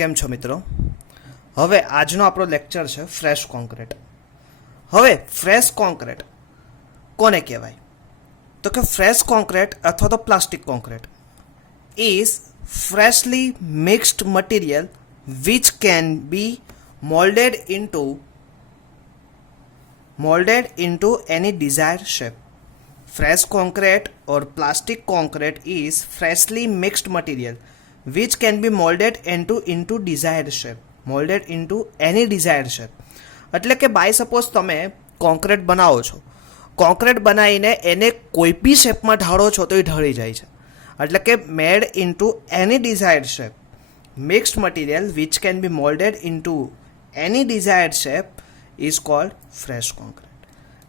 કેમ છો મિત્રો? હવે આજનો આપણો લેક્ચર છે ફ્રેશ કોન્ક્રીટ. હવે ફ્રેશ કોન્ક્રીટ કોને કહેવાય? તો કે ફ્રેશ કોન્ક્રીટ અથવા તો plastic concrete is freshly mixed material which can be molded into any desired shape. Fresh concrete or plastic concrete is freshly mixed material which can be molded into desired shape. Molded into any desired shape. એટલે કે by suppose તમે concrete બનાવો છો, concrete બનાવીને એને કોઈ બી શેપમાં ઢાળો છો તો એ ઢળી જાય છે. એટલે કે made into any desired shape. Mixed material which can be moulded into any desired shape is called fresh concrete.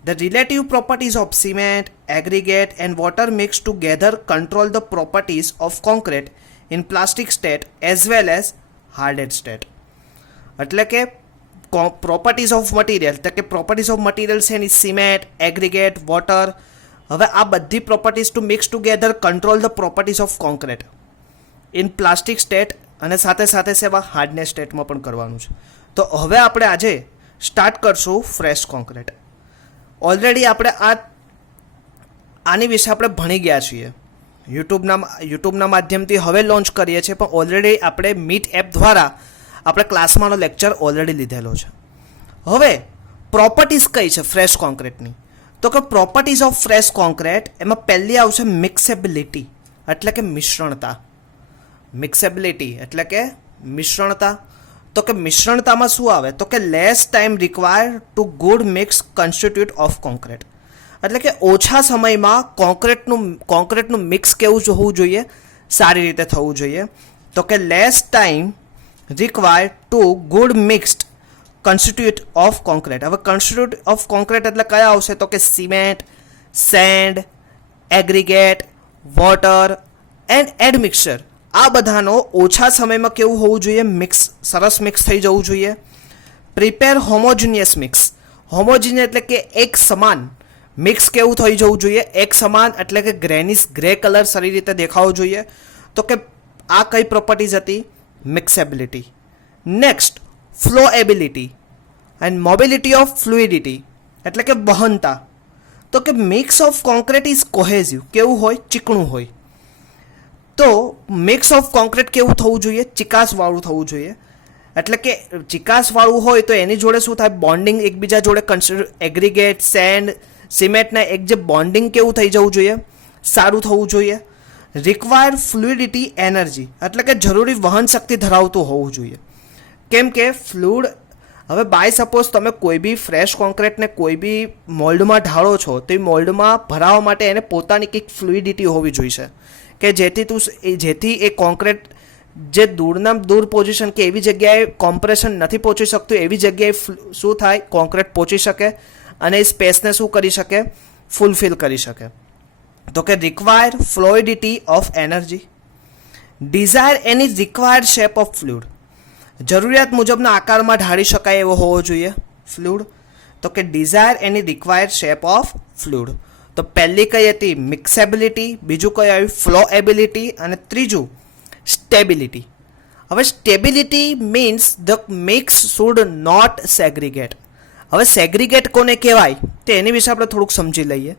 The relative properties of cement, aggregate and water mixed together control the properties of concrete in plastic state as well as hardened state. એટલે કે properties of material, એટલે કે properties of material છે એની cement, aggregate, water. હવે આ બધી properties to mix together control the properties of concrete in plastic state અને સાથે સાથે સેવા હાર્ડનેસ સ્ટેટમાં પણ કરવાનું છે. તો હવે આપણે આજે સ્ટાર્ટ કરશું ફ્રેશ કોન્ક્રીટ. ઓલરેડી આપણે આની વિશે આપણે ભણી ગયા છીએ. યુટ્યુબના માધ્યમથી હવે લોન્ચ કરીએ છીએ, પણ ઓલરેડી આપણે મીટ એપ દ્વારા આપણે ક્લાસમાંનો લેક્ચર ઓલરેડી લીધેલો છે. હવે પ્રોપર્ટીઝ કઈ છે ફ્રેશ કોન્ક્રીટની? તો કે પ્રોપર્ટીઝ ઓફ ફ્રેશ કોન્ક્રીટ એમાં પહેલી આવશે મિક્સેબિલિટી, એટલે કે મિશ્રણતા. મિક્સેબિલિટી એટલે કે મિશ્રણતા. તો કે મિશ્રણતામાં શું આવે? તો કે less time required to good mix constitute of concrete. એટલે કે ઓછા સમયમાં કોન્ક્રીટનું મિક્સ કેવું હોવું જોઈએ? સારી રીતે થવું જોઈએ. તો કે less time required to good mixed constitute of concrete. હવે કોન્સ્ટિટ્યુટ ઓફ કોન્ક્રીટ એટલે કયા આવશે? તો કે cement, sand, aggregate, water and admixture. આ બધાનો ઓછા સમયમાં કેવું હોવું જોઈએ? મિક્સ, સરસ મિક્સ થઈ જવું જોઈએ. Prepare homogeneous mix. હોમોજીનિયસ એટલે કે એક સમાન મિક્સ કેવું થઈ જવું જોઈએ? એક સમાન એટલે કે ગ્રે કલર સારી રીતે દેખાવો જોઈએ. તો કે આ કઈ પ્રોપર્ટીઝ હતી? મિક્સેબિલિટી. નેક્સ્ટ ફ્લોએબિલિટી એન્ડ મોબિલિટી ઓફ ફ્લુઇડિટી એટલે કે વહનતા. તો કે મિક્સ ઓફ કોન્ક્રીટ ઇઝ કોહેઝિવ. કેવું હોય? ચીકણું હોય. તો મિક્સ ઓફ કોન્ક્રીટ કેવું થવું જોઈએ? ચિકાસવાળું થવું જોઈએ. એટલે કે ચિકાસવાળું હોય તો એની જોડે શું થાય? બોન્ડિંગ એકબીજા જોડે એગ્રીગેટ, સેન્ડ, સિમેન્ટના એક જે બોન્ડિંગ કેવું થઈ જવું જોઈએ? સારું થવું જોઈએ. રિક્વાયર ફ્લુઇડિટી એનર્જી એટલે કે જરૂરી વહન શક્તિ ધરાવતું હોવું જોઈએ. કેમ કે ફ્લુઇડ, હવે બાય સપોઝ તમે કોઈ બી ફ્રેશ કોન્ક્રીટને કોઈ બી મોલ્ડમાં ઢાળો છો તો એ મોલ્ડમાં ભરાવવા માટે એને પોતાની કંઈક ફ્લુઇડિટી હોવી જોઈએ કે જેથી એ કોન્ક્રીટ જે દૂર પોઝિશન કે એવી જગ્યાએ કોમ્પ્રેશન નથી પહોંચી શકતું એવી જગ્યાએ શું થાય? કોન્ક્રીટ પહોંચી શકે અને એ સ્પેસને શું કરી શકે? ફૂલફિલ કરી શકે. તો કે require fluidity of energy. Desire any required shape of fluid. જરૂરિયાત મુજબના આકારમાં ઢાળી શકાય એવો હોવો જોઈએ ફ્લુઇડ. તો કે desire any required shape of fluid. તો પહેલી કઈ હતી? મિક્સેબિલિટી. બીજું કઈ આવ્યું? ફ્લોએબિલિટી. અને ત્રીજું સ્ટેબિલિટી. હવે stability means the mix should not segregate. હવે સેગ્રીગેટ કોને કહેવાય તે એની વિશે આપણે થોડુંક સમજી લઈએ.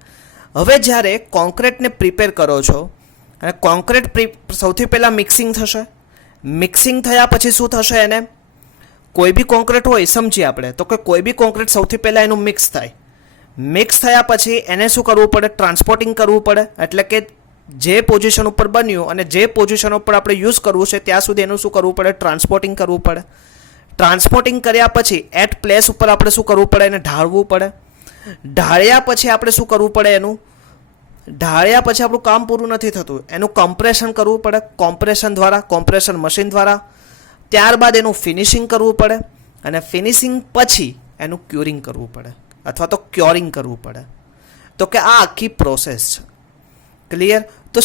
હવે જ્યારે કોન્ક્રીટને પ્રિપેર કરો છો અને કોન્ક્રીટ સૌથી પહેલાં મિક્સિંગ થશે. મિક્સિંગ થયા પછી શું થશે? એને કોઈ બી કોન્ક્રીટ હોય સમજીએ આપણે, તો કે કોઈ બી કોન્ક્રીટ સૌથી પહેલાં એનું મિક્સ થાય. મિક્સ થયા પછી એને શું કરવું પડે? ટ્રાન્સપોર્ટિંગ કરવું પડે. એટલે કે જે પોઝિશન ઉપર બન્યું અને જે પોઝિશન ઉપર આપણે યુઝ કરવું છે ત્યાં સુધી એનું શું કરવું પડે? ટ્રાન્સપોર્ટિંગ કરવું પડે. ટ્રાન્સપોર્ટિંગ કર્યા પછી એટ પ્લેસ ઉપર આપણે શું કરવું પડે? એને ઢાળવું પડે. ઢાળ્યા પછી આપણે શું કરવું પડે? ઢાળ્યા પછી આપણું કામ પૂરું નથી થતું, એનું કમ્પ્રેશન કરવું પડે. કોમ્પ્રેશન મશીન દ્વારા. ત્યારબાદ એનું ફિનિશિંગ કરવું પડે અને ફિનિશિંગ પછી એનું ક્યુરિંગ કરવું પડે અથવા તો ક્યોરિંગ કરવું પડે. તો કે આ આખી પ્રોસેસ છે. ક્લિયર? તો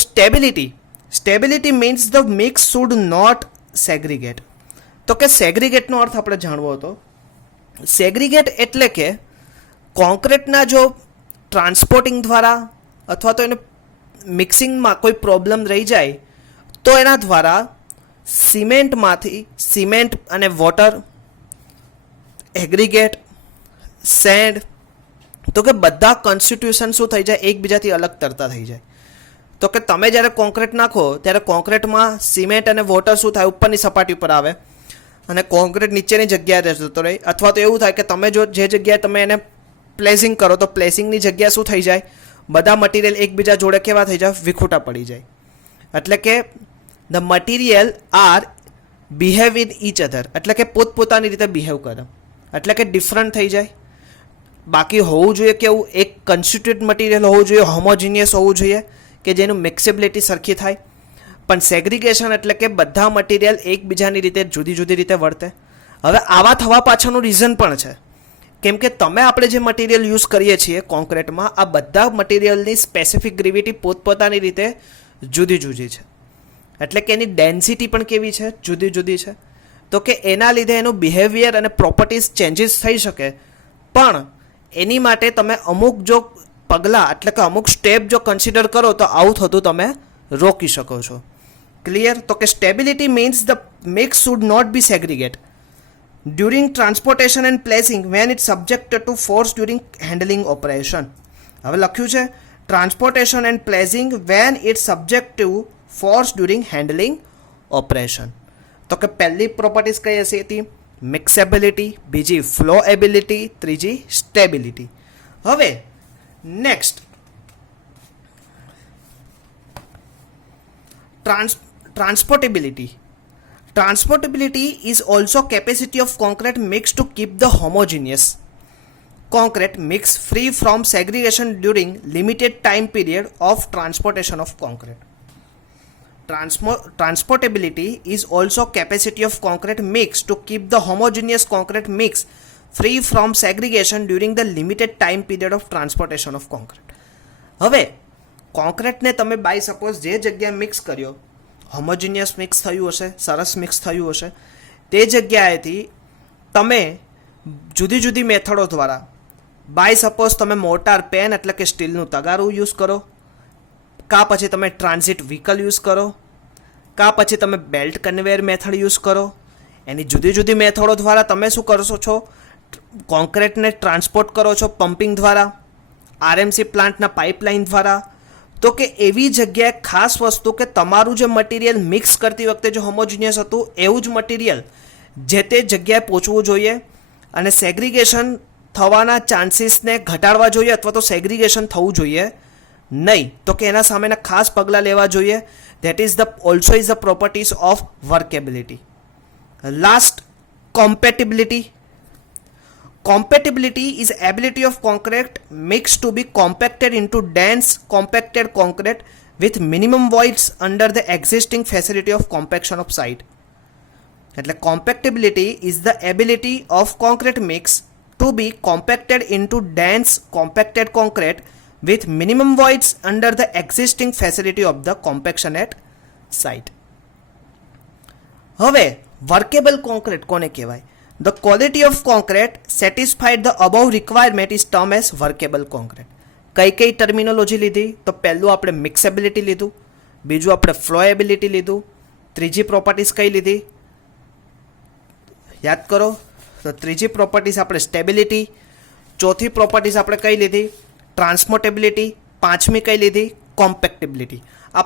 stability means the mix should not segregate. તો કે સેગ્રીગેટનો અર્થ આપણે જાણવો હતો. સેગ્રીગેટ એટલે કે કોન્ક્રીટના જો ટ્રાન્સપોર્ટિંગ દ્વારા અથવા તો એને મિક્સિંગમાં કોઈ પ્રોબ્લેમ રહી જાય તો એના દ્વારા સિમેન્ટમાંથી સિમેન્ટ અને વોટર, એગ્રીગેટ, સેન્ડ, તો કે બધા કોન્સ્ટિટ્યુશન શું થઈ જાય, એકબીજાથી અલગ તરતા થઈ જાય. તો કે તમે જ્યારે કોન્ક્રીટ નાખો ત્યારે કોન્ક્રીટમાં સિમેન્ટ અને વોટર શું થાય, ઉપરની સપાટી પર આવે અને કોન્ક્રીટ નીચેની જગ્યાએ જતો રહે. અથવા તો એવું થાય કે તમે જો જે જગ્યાએ તમે એને પ્લેસિંગ કરો તો પ્લેસિંગની જગ્યા શું થઈ જાય, બધા મટીરિયલ એકબીજા જોડે કેવા થઈ જાય, વિખૂટા પડી જાય. એટલે કે the material are behave in each other, એટલે કે પોતપોતાની રીતે બિહેવ કરે, એટલે કે ડિફરન્ટ થઈ જાય. બાકી હોવું જોઈએ કેવું, એક કન્સ્ટિટ્યુટ મટીરિયલ હોવું જોઈએ, હોમોજીનિયસ હોવું જોઈએ કે જેનું મિક્સેબિલિટી સરખી થાય. પણ સેગ્રીગેશન એટલે કે બધા મટીરિયલ એકબીજાની રીતે જુદી જુદી રીતે વર્તે. હવે આવા થવા પાછળનું રીઝન પણ છે, કેમ કે તમે આપણે જે મટીરિયલ યુઝ કરીએ છીએ કોન્ક્રીટમાં, આ બધા મટીરિયલની સ્પેસિફિક ગ્રેવિટી પોતપોતાની રીતે જુદી જુદી છે. એટલે કે એની ડેન્સિટી પણ કેવી છે, જુદી જુદી છે. તો કે એના લીધે એનું બિહેવિયર અને પ્રોપર્ટીઝ ચેન્જીસ થઈ શકે. પણ એની માટે તમે અમુક જો પગલાં એટલે કે અમુક સ્ટેપ જો કન્સિડર કરો તો આવું થતું તમે રોકી શકો છો. ક્લિયર? તો કે stability means the mix should not be segregate during transportation and placing when it subjected to force during handling operation. હવે લખ્યું છે transportation and placing when it subject to force during handling operation. તો કે પહેલી properties કઈ હશે હતી, mixability, બીજી ફ્લો એબિલિટી, ત્રીજી સ્ટેબિલિટી. હવે next transportability. Transportability is also capacity of concrete mix to keep the homogeneous concrete mix free from segregation during limited time period of transportation of concrete. Transportability is also capacity of concrete mix to keep the homogeneous concrete mix free from segregation during the limited time period of transportation of concrete. હવે કોન્ક્રીટને તમે by suppose જે જગ્યાએ mix કર્યો, homogeneous mix થયું હશે, સરસ mix થયું હશે, તે જગ્યાએથી તમે જુદી જુદી મેથડો દ્વારા બાય સપોઝ તમે મોર્ટાર પેન એટલે કે સ્ટીલનું તગારું યુઝ કરો, કાં પછી તમે ટ્રાન્ઝિટ વ્હીકલ યુઝ કરો, કાં પછી તમે બેલ્ટ કન્વેયર મેથડ યુઝ કરો. એની જુદી જુદી મેથડો દ્વારા તમે શું કરો છો, કોન્ક્રીટને ટ્રાન્સપોર્ટ કરો છો પમ્પિંગ દ્વારા, આરએમસી પ્લાન્ટના પાઇપલાઇન દ્વારા. તો કે એવી જગ્યાએ ખાસ વસ્તુ કે તમારું જે મટીરિયલ મિક્સ કરતી વખતે જો હોમોજીનિયસ હતું એવું જ મટીરિયલ જે તે જગ્યાએ પહોંચવું જોઈએ અને સેગ્રીગેશન થવાના ચાન્સીસને ઘટાડવા જોઈએ અથવા તો સેગ્રીગેશન થવું જોઈએ નહીં. તો કે એના સામેના ખાસ પગલાં લેવા જોઈએ. That is the also is the properties of workability. Last, compatibility. Compatibility is ability of concrete mix to be compacted into dense compacted concrete with minimum voids under the existing facility of compaction of site. એટલે compactability is the ability of concrete mix to be compacted into dense compacted concrete with minimum voids under the existing facility of the compaction at site. હવે workable concrete કોને કહેવાય? The quality of concrete satisfied the above requirement is termed as workable concrete. કઈ કઈ terminology લીધી? તો પહેલું આપણે મિક્સેબિલિટી લીધું, બીજું આપણે ફ્લોએબિલિટી લીધું, ત્રીજી પ્રોપર્ટીઝ કઈ લીધી યાદ કરો? તો ત્રીજી પ્રોપર્ટીઝ આપણે સ્ટેબિલિટી, ચોથી પ્રોપર્ટીઝ આપણે કઈ લીધી? ટ્રાન્સપોર્ટેબિલિટી, પાંચમી કઈ લીધી? કોમ્પેક્ટેબિલિટી. આ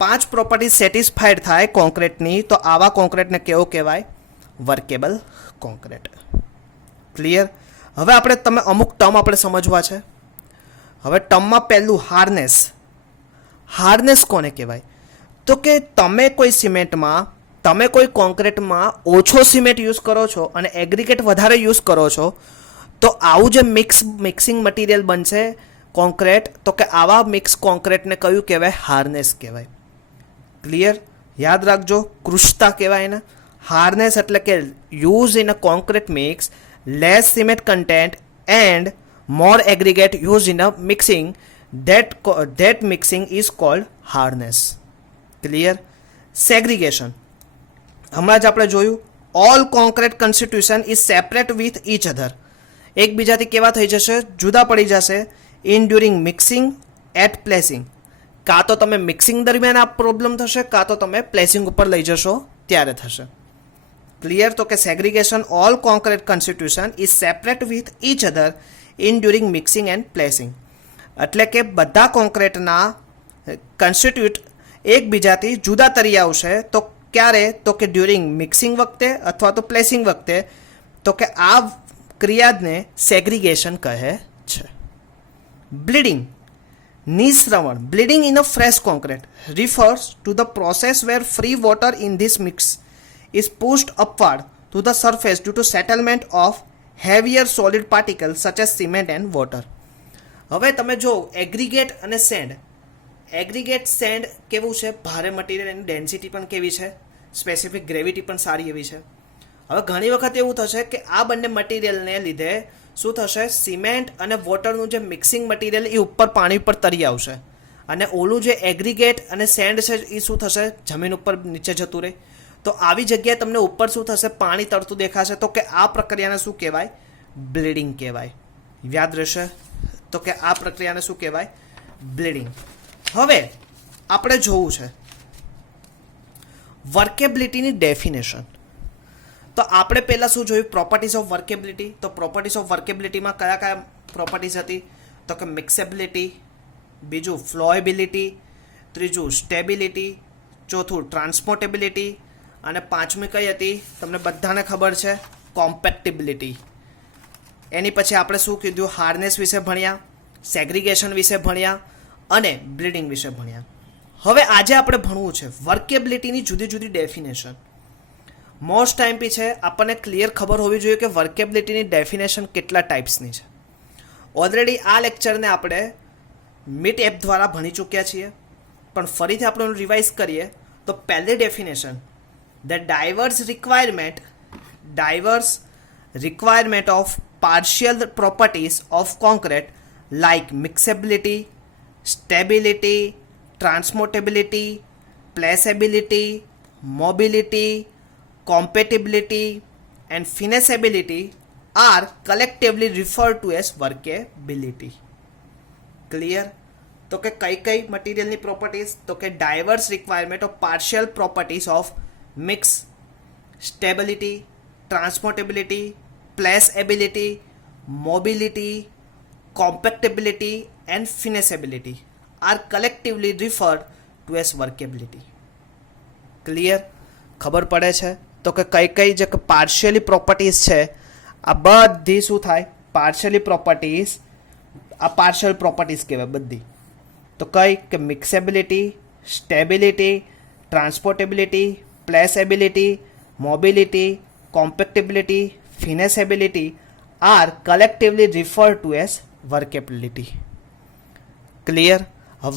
પાંચ પ્રોપર્ટી સેટિસ્ફાઈડ થાય કોન્ક્રીટની તો આવા કોન્ક્રીટને કેવો કહેવાય? Workable concrete. ક્લિયર? હવે આપણે તમે અમુક ટર્મ આપણે સમજવા છે. હવે ટર્મમાં પહેલું હાર્નેસ. હાર્નેસ કોને કહેવાય? તો કે તમે કોઈ સિમેન્ટમાં, તમે કોઈ કોન્ક્રીટમાં ઓછો સિમેન્ટ યુઝ કરો છો અને એગ્રીગેટ વધારે યુઝ કરો છો તો આવું જે મિક્સિંગ મટીરિયલ બનશે કોન્ક્રીટ, તો કે આવા મિક્સ કોન્ક્રીટને કયું કહેવાય? હાર્નેસ કહેવાય. ક્લિયર? યાદ રાખજો, કૃષ્તા કહેવાય એને. હાર્નેસ એટલે કે use in a concrete mix less cement content and more aggregate use in a mixing that mixing is called hardness. Clear? Segregation હમણાં જ આપણે જોયું, all concrete constitution is separate with each other. એકબીજાથી કેવા થઈ જશે? જુદા પડી જશે. In during mixing at placing, કાં તો તમે મિક્સિંગ દરમિયાન આ પ્રોબ્લેમ થશે, કાં તો તમે પ્લેસિંગ ઉપર લઈ જશો ત્યારે થશે. ક્લિયર? તો કે segregation all concrete constitution is separate with each other in during mixing and placing. એટલે કે બધા કોન્ક્રીટના કોન્સ્ટિટ્યુટ એકબીજાથી જુદા તરી આવશે. તો ક્યારે? તો કે ડ્યુરિંગ મિક્સિંગ વખતે અથવા તો પ્લેસિંગ વખતે. તો કે આ ક્રિયાને સેગ્રીગેશન કહે છે. બ્લીડિંગ, નિસ્રવણ. Bleeding in a fresh concrete refers to the process where free water in this mix is pushed upward to the surface due to settlement of heavier solid particles such as cement and water. હવે તમે જો aggregate અને send. Aggregate send કેવું છે? ભારે material, એની density પણ કેવી છે? સ્પેસિફિક ગ્રેવિટી પણ સારી એવી છે. હવે ઘણી વખત એવું થશે કે આ બંને મટીરિયલને લીધે શું થશે? સિમેન્ટ અને વોટરનું જે મિક્સિંગ મટીરિયલ એ ઉપર પાણી ઉપર તરી આવશે, અને ઓલું જે એગ્રીગેટ અને સેન્ડ છે એ શું થશે? જમીન ઉપર નીચે જતું રહે. તો આવી જગ્યાએ તમને ઉપર શું થશે? પાણી તરતું દેખાશે. તો કે આ પ્રક્રિયાને શું કહેવાય? બ્લીડિંગ કહેવાય. યાદ રહેશે? તો કે આ પ્રક્રિયાને શું કહેવાય? બ્લીડિંગ. હવે આપણે જોવું છે વર્કેબિલિટીની ડેફિનેશન. તો આપણે પહેલાં શું જોયું? Properties of workability. તો પ્રોપર્ટીઝ ઓફ વર્કેબિલિટીમાં કયા કયા પ્રોપર્ટીઝ હતી? તો કે મિક્સેબિલિટી, બીજું ફ્લોએબિલિટી, ત્રીજું સ્ટેબિલિટી, ચોથું ટ્રાન્સપોર્ટેબિલિટી, અને પાંચમી કઈ હતી? તમને બધાને ખબર છે, કોમ્પેક્ટિબિલિટી. એની પછી આપણે શું કીધું? હાર્ડનેસ વિશે ભણ્યા, સેગ્રીગેશન વિશે ભણ્યા અને બ્લીડિંગ વિશે ભણ્યા. હવે આજે આપણે ભણવું છે વર્કેબિલિટીની જુદી જુદી ડેફિનેશન. મોસ્ટ ટાઈમ બી છે, આપણને ક્લિયર ખબર હોવી જોઈએ કે વર્કેબિલિટીની ડેફિનેશન કેટલા ટાઈપ્સની છે. ઓલરેડી આ લેક્ચરને આપણે મીટ એપ દ્વારા ભણી ચૂક્યા છીએ, પણ ફરીથી આપણે રિવાઇઝ કરીએ તો પહેલી definition, the diverse requirement of partial properties of concrete like mixability, stability, transportability, placeability, mobility, compatibility and finishability are collectively referred to as workability. Clear? તો કે કઈ કઈ મટીરિયલની પ્રોપર્ટીઝ? તો કે diverse requirement of partial properties of mix, stability, transportability, placeability, mobility, compactability and finishability are collectively referred to as workability. Clear? ખબર પડે છે? તો કે કઈ કઈ જે પાર્શિયલી પ્રોપર્ટીઝ છે આ બધી શું થાય? પાર્શિયલી પ્રોપર્ટીઝ, આ પાર્શિયલ પ્રોપર્ટીઝ કહેવાય બધી. તો કઈ? કે mixability, stability, transportability, placeability, mobility, compactability, finishability are collectively refer to as workability. Clear?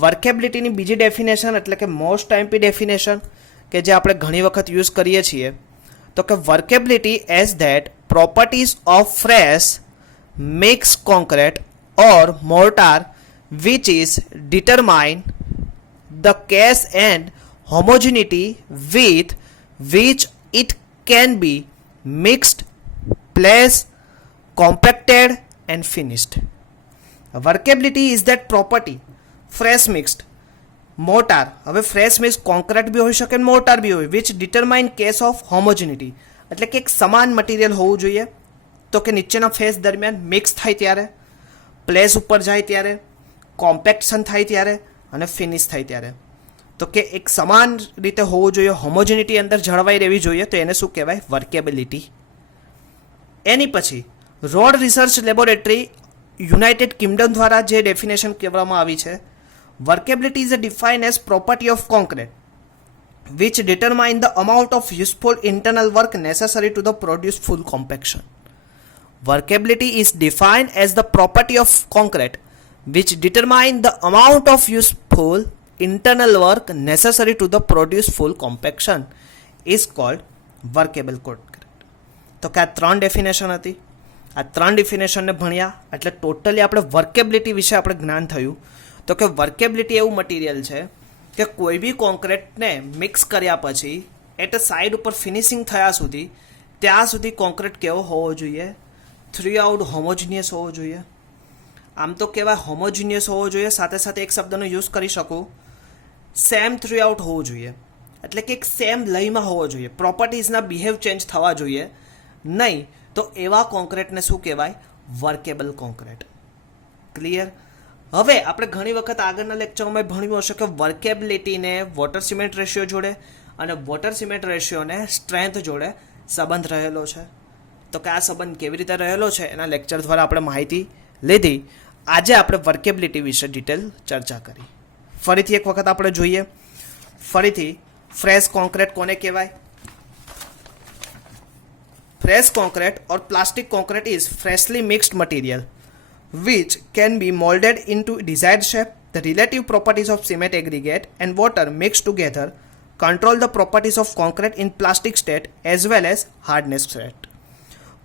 વર્કેબિલિટીની બીજી ડેફિનેશન એટલે કે મોસ્ટ ટાઈમ્પી ડેફિનેશન કે જે આપણે ઘણી વખત યુઝ કરીએ છીએ, તો કે workability as that properties of fresh mix concrete or mortar which is determine the case and homogeneity with which it can be mixed, place, compacted and finished. Workability is that property fresh mixed mortar. હવે fresh mix concrete be હોઈ શકે, mortar be હોય, which determine case of homogeneity. એટલે કે એક સમાન material હોવું જોઈએ. તો કે નીચેના ફેઝ દરમિયાન મિક્સ થાય ત્યારે, પ્લેસ ઉપર જાય ત્યારે, કોમ્પેક્શન થાય ત્યારે અને ફિનિશ થાય ત્યારે. તો કે એક સમાન રીતે હોવું જોઈએ, હોમોજિનિટી અંદર જળવાઈ રહેવી જોઈએ. તો એને શું કહેવાય? વર્કેબિલિટી. એની પછી road research laboratory United Kingdom દ્વારા જે ડેફિનેશન કહેવામાં આવી છે, workability is defined as property of concrete which determine the amount of useful internal work necessary to the produce full compaction. Workability is defined as the property of concrete which determine the amount of useful internal work necessary to the produce full compaction is called workable concrete. તો કે આ ત્રણ definition હતી. આ ત્રણ ડેફિનેશનને ભણ્યા એટલે totally આપણે વર્કેબિલિટી વિશે આપણે જ્ઞાન થયું. તો કે વર્કેબિલિટી એવું મટીરિયલ છે કે કોઈ બી કોન્ક્રીટને મિક્સ કર્યા પછી એટ સાઈડ ઉપર ફિનિશિંગ થયા સુધી ત્યાં સુધી કોન્ક્રીટ કેવો હોવો જોઈએ? થ્રી આઉટ હોમોજીનિયસ હોવો જોઈએ. આમ તો કહેવાય હોમોજીનિયસ હોવો જોઈએ, સાથે સાથે એક શબ્દનો યુઝ કરી શકું સેમ થ્રુ આઉટ હોવું જોઈએ, એટલે કે એક સેમ લયમાં હોવો જોઈએ, પ્રોપર્ટીઝના બિહેવ ચેન્જ થવા જોઈએ નહીં, તો એવા કોન્ક્રીટને શું કહેવાય? Workable concrete. ક્લિયર? હવે આપણે ઘણી વખત આગળના લેક્ચરોમાં ભણ્યું હશે કે વર્કેબિલિટીને વોટર સિમેન્ટ રેશિયો જોડે અને વોટર સિમેન્ટ રેશિયોને સ્ટ્રેન્થ જોડે સંબંધ રહેલો છે. તો કે આ સંબંધ કેવી રીતે રહેલો છે એના લેક્ચર દ્વારા આપણે માહિતી લીધી. આજે આપણે વર્કેબિલિટી વિશે ડિટેલ ચર્ચા કરી. ફરીથી એક વખત આપણે જોઈએ. ફરીથી ફ્રેશ કોન્ક્રીટ કોને કહેવાય? Fresh concrete or plastic concrete is freshly mixed material which can be molded into desired shape. The relative properties of cement aggregate and water mixed together control the properties of concrete in plastic state as well as hardness state.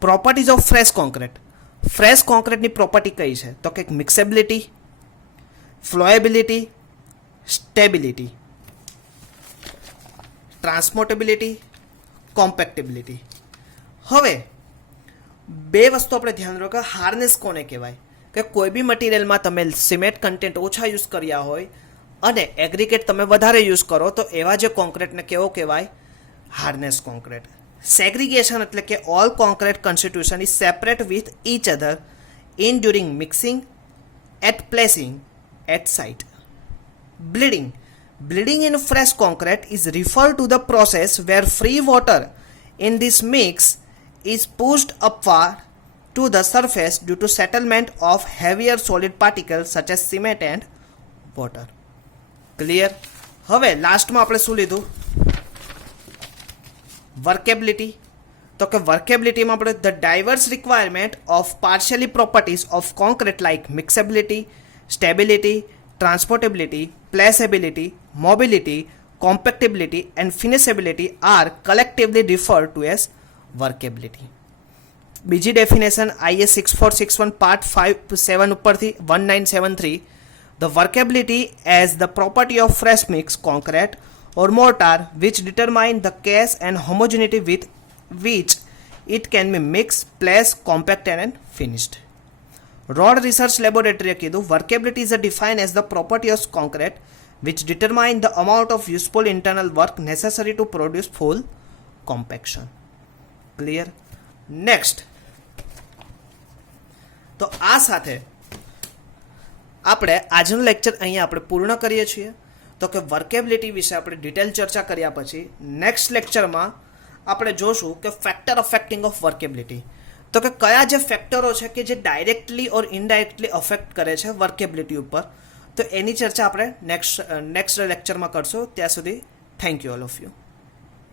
Properties of fresh concrete. Fresh concrete ની property કઈ છે? તો કે mixability, flowability, stability, transportability, compactability. હવે બે વસ્તુ આપણે ધ્યાન રાખો. હાર્ડનેસ કોને કહેવાય? કે કોઈ બી મટીરિયલમાં તમે સિમેન્ટ કન્ટેન્ટ ઓછા યુઝ કર્યા હોય અને એગ્રીગેટ તમે વધારે યુઝ કરો તો એવા જે કોન્ક્રીટને કેવો કહેવાય? Hardness concrete. સેગ્રીગેશન એટલે કે all concrete constitution is separate with each other in during mixing at placing at site. Bleeding. Bleeding in fresh concrete is referred to the process where free water in this mix is pushed upward to the surface due to settlement of heavier solid particles such as cement and water. Clear? હવે લાસ્ટમાં આપણે શું લીધું? Workability. તો કે વર્કેબિલિટીમાં આપણે the diverse requirement of partially properties of concrete like mixability, stability, transportability, placeability, mobility, compactability and finishability are collectively referred to as workability. બીજી ડેફિનેશન IS 6461 પાર્ટ 7 ઉપરથી 1973, the workability as the property of fresh mix concrete or mortar which determine the case and homogeneity with which it can be mixed, placed, compacted and finished. Road Research Laboratory કીધું workability is defined as the property of concrete which determine the amount of useful internal work necessary to produce full compaction. Clear? Next. તો આ સાથે આપણે આજનું lecture અહીંયા આપણે પૂર્ણ કરીએ છીએ. તો કે વર્કેબિલિટી વિશે આપણે ડિટેલ ચર્ચા કર્યા પછી નેક્સ્ટ લેક્ચરમાં આપણે જોશું કે ફેક્ટર અફેક્ટિંગ ઓફ વર્કેબિલિટી. તો કે કયા જે ફેક્ટરો છે કે જે ડાયરેક્ટલી ઓર ઇનડાયરેક્ટલી અફેક્ટ કરે છે વર્કેબિલિટી ઉપર, તો એની ચર્ચા આપણે નેક્સ્ટ લેક્ચરમાં કરશું. ત્યાં સુધી thank you all of you.